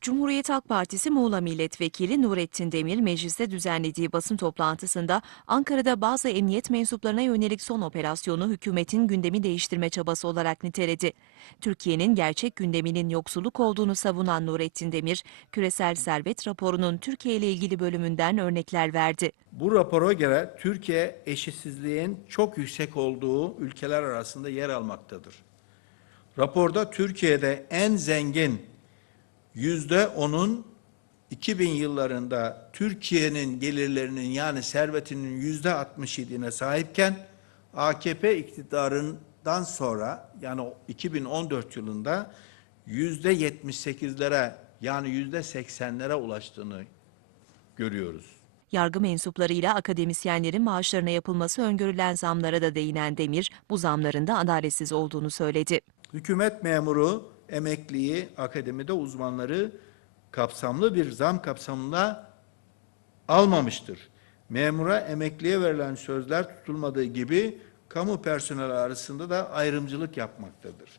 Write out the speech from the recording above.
Cumhuriyet Halk Partisi Muğla Milletvekili Nurettin Demir mecliste düzenlediği basın toplantısında Ankara'da bazı emniyet mensuplarına yönelik son operasyonu hükümetin gündemi değiştirme çabası olarak niteledi. Türkiye'nin gerçek gündeminin yoksulluk olduğunu savunan Nurettin Demir, küresel servet raporunun Türkiye ile ilgili bölümünden örnekler verdi. Bu rapora göre Türkiye eşitsizliğin çok yüksek olduğu ülkeler arasında yer almaktadır. Raporda Türkiye'de en zengin yüzde onun 2000 yıllarında Türkiye'nin gelirlerinin yani servetinin yüzde 67'ine sahipken AKP iktidarından sonra yani o 2014 yılında yüzde 78'lere yani yüzde 80'lere ulaştığını görüyoruz. Yargı mensuplarıyla akademisyenlerin maaşlarına yapılması öngörülen zamlara da değinen Demir, bu zamların da adaletsiz olduğunu söyledi. Hükümet memuru, emekliyi, akademide uzmanları kapsamlı bir zam kapsamında almamıştır. Memura, emekliye verilen sözler tutulmadığı gibi kamu personeli arasında da ayrımcılık yapmaktadır.